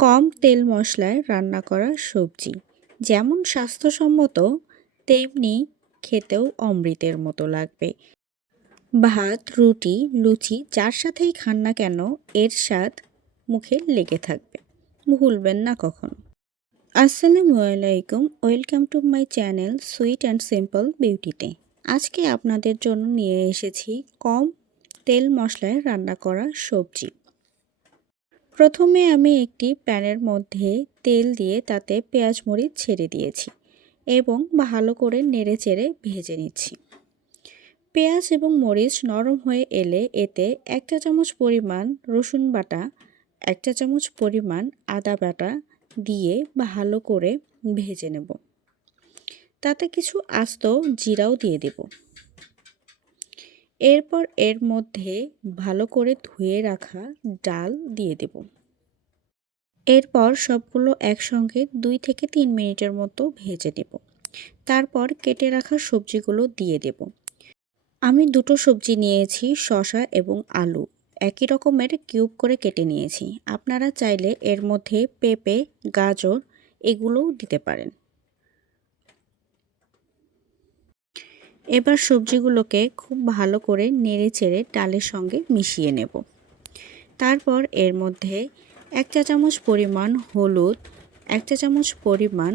কম তেল মশলায় রান্না করা সবজি যেমন স্বাস্থ্যসম্মত তেমনি খেতেও অমৃতের মতো লাগবে। ভাত, রুটি, লুচি যার সাথেই খান না কেন এর স্বাদ মুখে লেগে থাকবে, ভুলবেন না কখনো। আসসালামু আলাইকুম, welcome to my channel sweet and simple বিউটিতে। আজকে আপনাদের জন্য নিয়ে এসেছি কম তেল মশলায় রান্না করা সবজি। প্রথমে আমি একটি প্যানের মধ্যে তেল দিয়ে তাতে পেঁয়াজ মরিচ ছেড়ে দিয়েছি এবং ভালো করে নেড়েচেড়ে ভেজে নিচ্ছি। পেঁয়াজ এবং মরিচ নরম হয়ে এলে এতে 1 চা চামচ পরিমাণ রসুন বাটা, 1 চা চামচ পরিমাণ আদা বাটা দিয়ে ভালো করে ভেজে নেব। তাতে কিছু আস্ত জিরাও দিয়ে দেব। এরপর এর মধ্যে ভালো করে ধুয়ে রাখা ডাল দিয়ে দেব। এরপর সবগুলো একসঙ্গে 2 থেকে 3 মিনিটের মতো ভেজে নেব। তারপর কেটে রাখা সবজিগুলো দিয়ে দেব। আমি দুটো সবজি নিয়েছি, শসা এবং আলু একই রকমের কিউব করে কেটে নিয়েছি। আপনারা চাইলে এর মধ্যে পেঁপে, গাজর এগুলোও দিতে পারেন। এবার সবজিগুলোকে খুব ভালো করে নেড়েচেড়ে ডালের সঙ্গে মিশিয়ে নেব। তারপর এর মধ্যে 1 চা চামচ পরিমাণ হলুদ, 1 চা চামচ পরিমাণ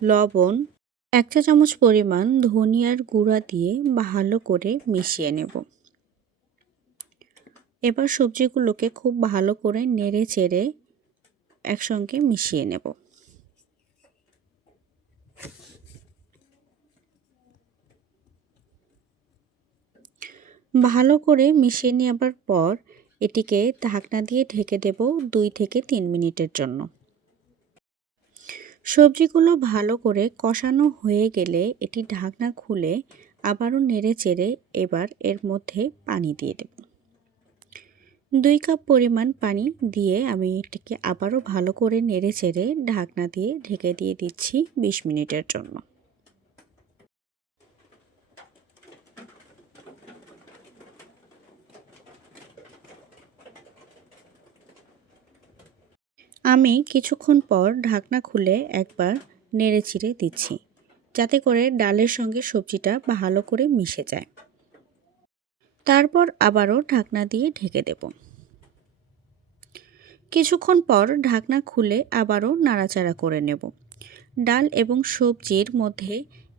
লবণ, 1 চা চামচ পরিমাণ ধনিয়ার গুঁড়া দিয়ে ভালো করে মিশিয়ে নেব। এবার সবজিগুলোকে খুব ভালো করে নেড়েচেড়ে একসঙ্গে মিশিয়ে নেব। ভালো করে মিশিয়ে নেবার পর এটিকে ঢাকনা দিয়ে ঢেকে দেব 2 থেকে 3 মিনিটের জন্য। সবজিগুলো ভালো করে কষানো হয়ে গেলে এটি ঢাকনা খুলে আবারও নেড়েচেড়ে এবার এর মধ্যে পানি দিয়ে দেব। 2 কাপ পরিমাণ পানি দিয়ে আমি এটিকে আবারও ভালো করে নেড়েচেড়ে ঢাকনা দিয়ে ঢেকে দিয়ে দিচ্ছি 20 মিনিটের জন্য। আমি কিছুক্ষণ পর ঢাকনা খুলে একবার নেড়েচেড়ে দিচ্ছি, যাতে করে ডালের সঙ্গে সবজিটা ভালো করে মিশে যায়। তারপর আবারও ঢাকনা দিয়ে ঢেকে দেব। কিছুক্ষণ পর ঢাকনা খুলে আবারও নাড়াচাড়া করে নেব। ডাল এবং সবজির মধ্যে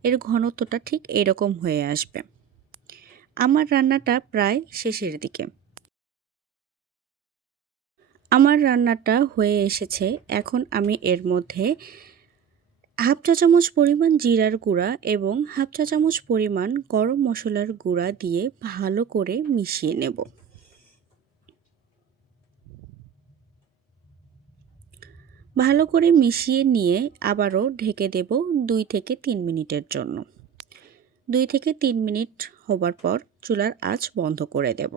এর ঘনত্বটা ঠিক এরকম হয়ে আসবে। আমার রান্নাটা প্রায় শেষের দিকে। আমার রান্নাটা হয়ে এসেছে। এখন আমি এর মধ্যে হাফ চা চামচ পরিমাণ জিরার গুঁড়া এবং হাফ চা চামচ পরিমাণ গরম মশলার গুঁড়া দিয়ে ভালো করে মিশিয়ে নেব। ভালো করে মিশিয়ে নিয়ে আবারও ঢেকে দেব 2 থেকে 3 মিনিটের জন্য। 2 থেকে 3 মিনিট হবার পর চুলার আঁচ বন্ধ করে দেব।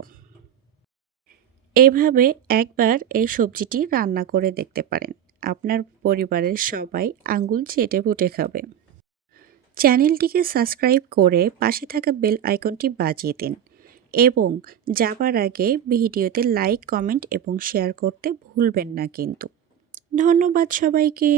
এভাবে একবার এই সবজিটি রান্না করে দেখতে পারেন। আপনার পরিবারের সবাই আঙ্গুল চেটে পুটে খাবে। চ্যানেলটিকে সাবস্ক্রাইব করে পাশে থাকা বেল আইকনটি বাজিয়ে দিন এবং যাবার আগে ভিডিওতে লাইক, কমেন্ট এবং শেয়ার করতে ভুলবেন না কিন্তু। ধন্যবাদ সবাইকে।